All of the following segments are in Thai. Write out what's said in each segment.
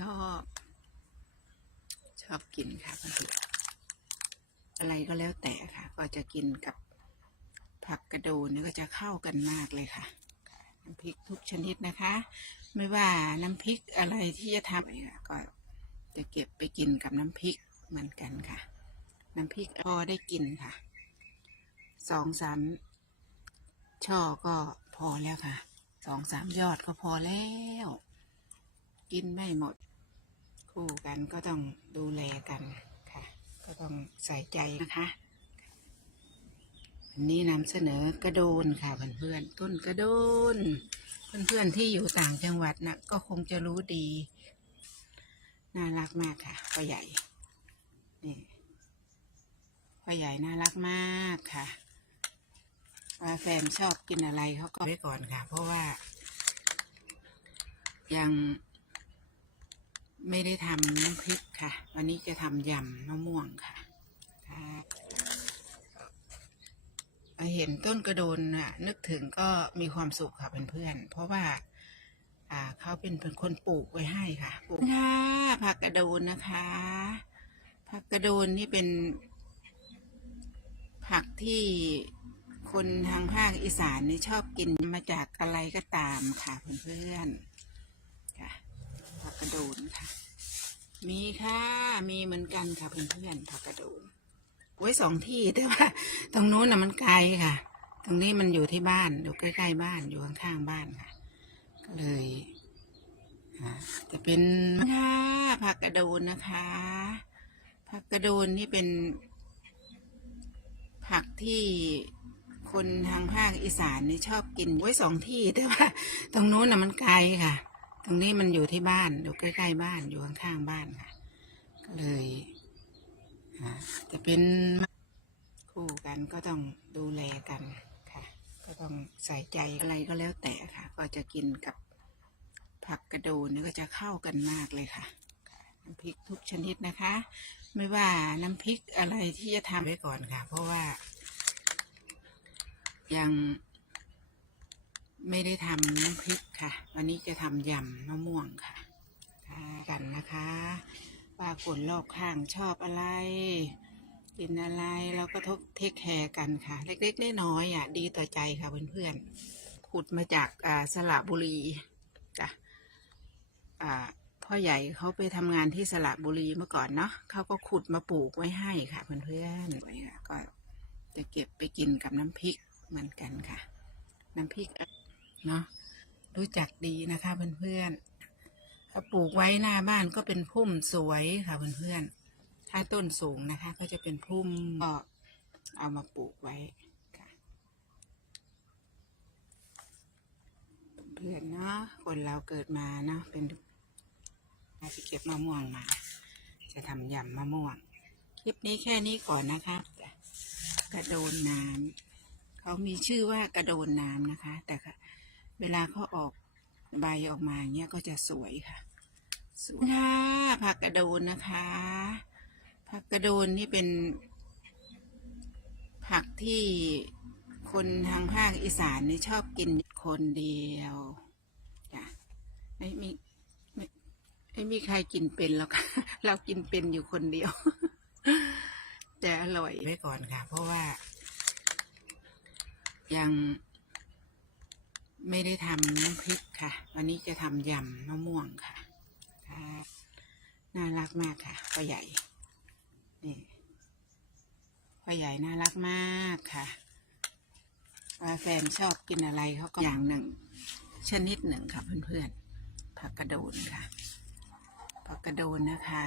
ชอบ ชอบกินค่ะเพื่ออะไรก็แล้วแต่ค่ะ ก็จะกินกับผักกระโดนนี่ก็จะเข้ากันมากเลยค่ะ น้ำพริกทุกชนิดนะคะ ไม่ว่าน้ำพริกอะไรที่จะทำก็จะเก็บไปกินกับน้ำพริกเหมือนกันค่ะ น้ำพริกพอได้กินค่ะสองสามช่อก็พอแล้วค่ะสองสามยอดก็พอแล้ว กินไม่หมด คู่กันก็ต้องดูแลกันค่ะ ก็ต้องใส่ใจนะคะวันนี้นำเสนอกระโดนค่ะเพื่อนๆต้นกระโดน เพื่อนๆที่อยู่ต่างจังหวัดนะก็คงจะรู้ดี น่ารักมากค่ะพ่อใหญ่นี่พ่อใหญ่น่ารักมากค่ะว่าแฟนชอบกินอะไรเขาก็ไว้ก่อนค่ะ เพราะว่ายัง ไม่ได้ทำน้ำพริกค่ะ วันนี้จะทำยำมะม่วงค่ะเห็นต้นกระโดนน่ะนึกถึงก็มีความสุขค่ะเพื่อนๆเพราะว่า อ่าเขาเป็นเป็นคนปลูกไว้ให้ค่ะปลูกค่ะผักกระโดนนะคะผักกระโดนนี่เป็น ผักที่คนทางภาคอีสานนี่ชอบกินมาจากอะไรก็ตามค่ะเพื่อนๆ กระโดนค่ะ มีค่ะ มีเหมือนกันค่ะเพื่อนๆผักกระโดนไว้สองที่แต่ว่าตรงนู้นน่ะมันไกลค่ะ ตรงนี้มันอยู่ที่บ้านอยู่ใกล้ๆบ้านอยู่ข้างๆบ้านค่ะ ก็เลยจะเป็นค่ะผักกระโดนนะคะผักกระโดนนี่เป็น ผักที่คนทางภาคอีสานนี่ชอบกินไว้สองที่แต่ว่าตรงนู้นน่ะมันไกลค่ะ ตรงนี้มันอยู่ที่บ้านอยู่ใกล้ๆบ้านอยู่ข้างๆบ้านค่ะ ก็เลยจะเป็นคู่กันก็ต้องดูแลกันค่ะ ก็ต้องใส่ใจอะไรก็แล้วแต่ค่ะ ก็จะกินกับผักกระโดนนี่ก็จะเข้ากันมากเลยค่ะน้ำพริกทุกชนิดนะคะ ไม่ว่าน้ำพริกอะไรที่จะทำไว้ก่อนค่ะ เพราะว่ายัง ไม่ได้ทำน้ำพริกค่ะ วันนี้จะทำยำมะม่วงค่ะกันนะคะว่าคนรอบข้างชอบอะไร กินอะไรเราก็ทบเทคแคร์กันค่ะ เล็กๆน้อยๆอะดีต่อใจค่ะเพื่อนๆขุดมาจากอ่าสระบุรีจ้ะอ่าพ่อใหญ่เขาไปทำงานที่สระบุรีเมื่อก่อนเนาะเขาก็ขุดมาปลูกไว้ให้ค่ะเพื่อนๆไว้ค่ะก็จะเก็บไปกินกับน้ำพริกเหมือนกันค่ะ น้ำพริก เนาะรู้จักดีนะคะเพื่อนๆเขาปลูกไว้หน้าบ้านก็เป็นพุ่มสวยค่ะเพื่อนๆถ้าต้นสูงนะคะ ก็จะเป็นพุ่มก็เอามาปลูกไว้ค่ะเพื่อนเนาะคนเราเกิดมาเนาะเป็นมาที่เก็บมะม่วงมา จะทำยำมะม่วง คลิปนี้แค่นี้ก่อนนะคะกระโดนน้ำเขามีชื่อว่ากระโดนน้ำนะคะ แต่ก็ เวลาเขาออกใบออกมาเนี้ยก็จะสวยค่ะสวยค่ะผักกระโดนนะคะผักกระโดนนี่เป็น ผักที่คนทางภาคอีสานนี่ชอบกินคนเดียวจ้ะไม่มีไม่ไม่มีใครกินเป็นหรอกเรากินเป็นอยู่คนเดียว แต่อร่อยไว้ก่อนค่ะ เพราะว่ายัง ไม่ได้ทำน้ำพริกค่ะ วันนี้จะทำยำมะม่วงค่ะ น่ารักมากค่ะพ่อใหญ่ นี่พ่อใหญ่น่ารักมากค่ะว่าแฟนชอบกินอะไรเขาก็อย่างหนึ่ง ชนิดหนึ่งค่ะเพื่อนๆ ผักกระโดนค่ะ ผักกระโดนนะคะ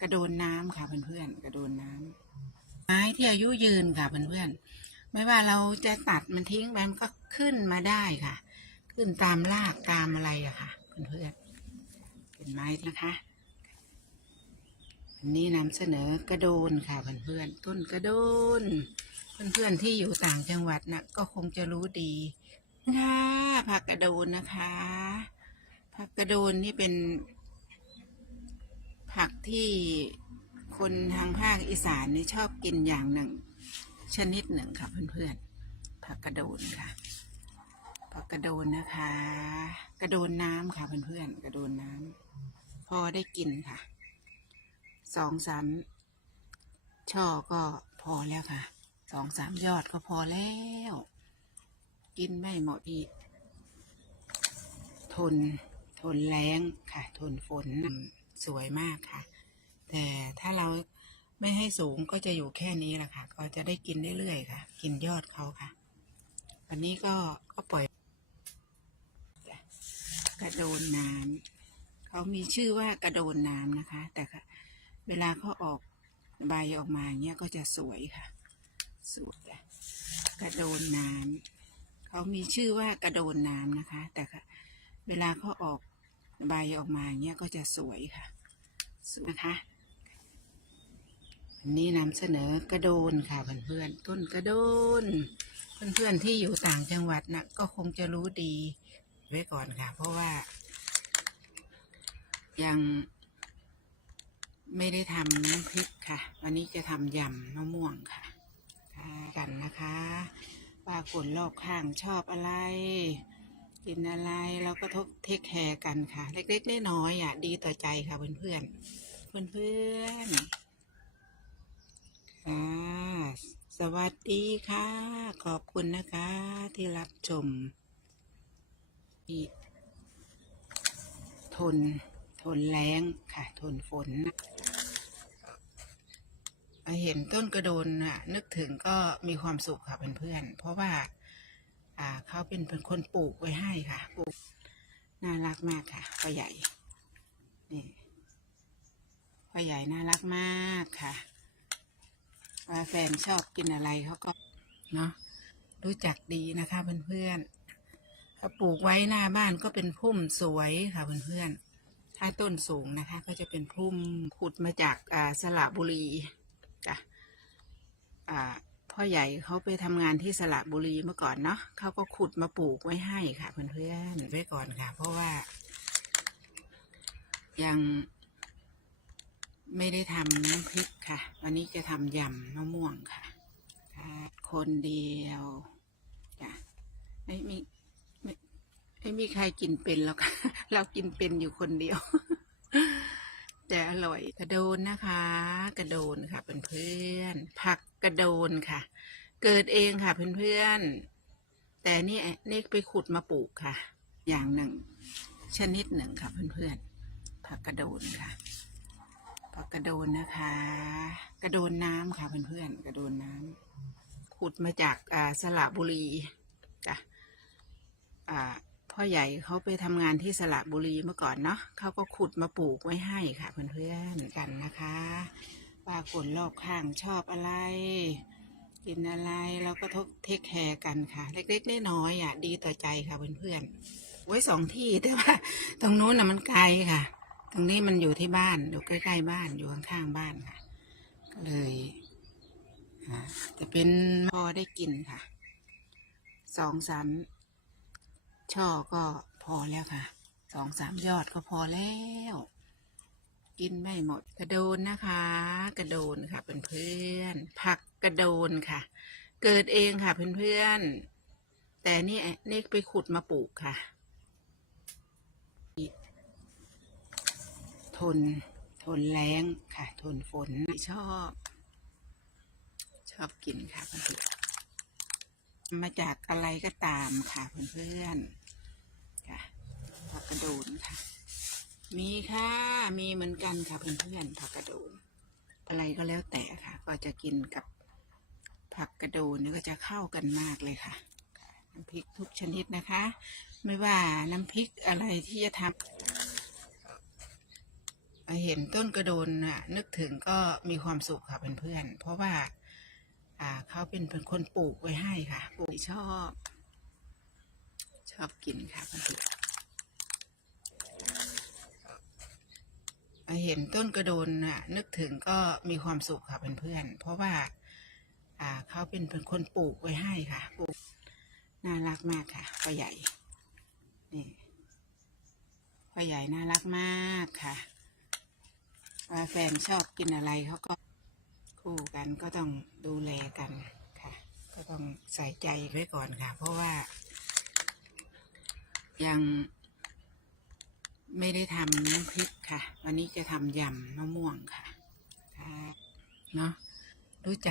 กระโดนน้ำค่ะเพื่อนๆ กระโดนน้ำไม้ที่อายุยืนค่ะเพื่อนๆ ไม่ว่าเราจะตัดมันทิ้งมันก็ขึ้นมาได้ค่ะ ขึ้นตามรากตามอะไรอะค่ะเพื่อนๆเป็นไม้นะคะวันนี้นำเสนอกระโดนค่ะเพื่อนๆต้นกระโดน เพื่อนๆที่อยู่ต่างจังหวัดนะก็คงจะรู้ดีค่ะผักกระโดนนะคะผักกระโดนนี่เป็น ผักที่คนทางภาคอีสานนี่ชอบกินอย่างหนึ่ง ชนิดหนึ่งค่ะเพื่อนๆ ผักกระโดนค่ะ ผักกระโดนนะคะ กระโดนน้ำค่ะเพื่อนๆ กระโดนน้ำพอได้กินค่ะ สองสามช่อก็พอแล้วค่ะ สองสามยอดก็พอแล้ว กินไม่หมดอีก ทน ทนแรงค่ะ ทนฝนสวยมากค่ะ แต่ถ้าเรา ไม่ให้สูงก็จะอยู่แค่นี้แหละค่ะ ก็จะได้กินเรื่อยๆค่ะ กินยอดเขาค่ะ วันนี้ก็ก็ปล่อยกระโดนน้ำเขามีชื่อว่ากระโดนน้ำนะคะ แต่เวลาเขาออกใบออกมาเนี้ยก็จะสวยค่ะ สวยจ้ะกระโดนน้ำเขามีชื่อว่ากระโดนน้ำนะคะ แต่เวลาเขาออกใบออกมาเนี้ยก็จะสวยค่ะสวยนะคะ นนี้นำเสนอกระโดนค่ะเพื่อนๆต้นกระโดน เพื่อนๆที่อยู่ต่างจังหวัดนะก็คงจะรู้ดีไว้ก่อนค่ะ เพราะว่า ยังไม่ได้ทำน้ำพริกค่ะ วันนี้จะทำยำมะม่วงค่ะค่ะกันนะคะว่าคนรอบข้างชอบอะไร กินอะไรเราก็ทบเทคแคร์กันค่ะ เล็กๆน้อยๆอะ ดีต่อใจค่ะเพื่อนๆเพื่อนๆ ค่ะ สวัสดีค่ะ ขอบคุณนะคะที่รับชมที่ทนทนแรงค่ะ ทนฝนเห็นต้นกระโดนน่ะ นึกถึงก็มีความสุขค่ะเพื่อนๆ เพราะว่า อ่าเขาเป็นเป็นคนปลูกไว้ให้ค่ะ ปลูก น่ารักมากค่ะพ่อใหญ่ นี่พ่อใหญ่น่ารักมากค่ะ ว่าแฟนชอบกินอะไรเขาก็เนาะรู้จักดีนะคะเพื่อนๆเขาปลูกไว้หน้าบ้านก็เป็นพุ่มสวยค่ะเพื่อนๆถ้าต้นสูงนะคะ ก็จะเป็นพุ่มขุดมาจากอ่าสระบุรีจ้ะอ่าพ่อใหญ่เขาไปทำงานที่สระบุรีเมื่อก่อนเนาะเขาก็ขุดมาปลูกไว้ให้ค่ะเพื่อนๆไว้ก่อนค่ะ เพราะว่ายัง ไม่ได้ทำน้ำพริกค่ะ วันนี้จะทำยำมะม่วงค่ะ คนเดียวจ้ะไม่มีไม่ไม่มีใครกินเป็นหรอกค่ะ เรากินเป็นอยู่คนเดียว แต่อร่อยกระโดนนะคะ กระโดนค่ะเพื่อนๆผักกระโดนค่ะ เกิดเองค่ะเพื่อนๆแต่นี่นี่ไปขุดมาปลูกค่ะ อย่างหนึ่ง ชนิดหนึ่งค่ะเพื่อนๆผักกระโดนค่ะ กกระโดนนะคะ กระโดนน้ำค่ะเพื่อนๆกระโดนน้ำขุดมาจากอ่าสระบุรีจ้ะอ่าพ่อใหญ่เขาไปทำงานที่สระบุรีเมื่อก่อนเนาะเขาก็ขุดมาปลูกไว้ให้ค่ะเพื่อนๆกันนะคะว่าคนรอบข้างชอบอะไรกินอะไรเราก็ทบเทคแคร์กันค่ะ เล็กๆน้อยๆอะ ดีต่อใจค่ะเพื่อนๆไว้สองที่แต่ว่าตรงนู้นน่ะมันไกลค่ะ ตรงนี้มันอยู่ที่บ้านอยู่ใกล้ๆบ้านอยู่ข้างๆบ้านค่ะ ก็เลยอ่าจะเป็นพอได้กินค่ะสองสามช่อก็พอแล้วค่ะสองสามยอดก็พอแล้ว กินไม่หมด กระโดนนะคะ กระโดนค่ะเพื่อนๆผักกระโดนค่ะ เกิดเองค่ะเพื่อนๆแต่นี่นี่ไปขุดมาปลูกค่ะ น ทนแรงค่ะ ทนฝนชอบ ชอบกินค่ะเพื่อนๆมาจากอะไรก็ตามค่ะเพื่อนๆค่ะผักกระโดนค่ะ มีค่ะ มีเหมือนกันค่ะเพื่อนๆผักกระโดน อะไรก็แล้วแต่ค่ะ ก็จะกินกับผักกระโดนนี่ก็จะเข้ากันมากเลยค่ะน้ำพริกทุกชนิดนะคะ ไม่ว่าน้ำพริกอะไรที่จะทำ เห็นต้นกระโดนน่ะนึกถึงก็มีความสุขค่ะเพื่อนๆเพราะว่า อ่าเขาเป็นเป็นคนปลูกไว้ให้ค่ะปลูกชอบ ชอบกินค่ะเพื่อนเห็นต้นกระโดนน่ะนึกถึงก็มีความสุขค่ะเพื่อนๆเพราะว่า อ่าเขาเป็นเป็นคนปลูกไว้ให้ค่ะปลูกน่ารักมากค่ะพ่อใหญ่นี่พ่อใหญ่น่ารักมากค่ะ ว่าแฟนชอบกินอะไรเขาก็คู่กันก็ต้องดูแลกันค่ะ ก็ต้องใส่ใจไว้ก่อนค่ะ เพราะว่า ยังไม่ได้ทำน้ำพริกค่ะ วันนี้จะทำยำมะม่วงค่ะค่ะเนาะรู้จัก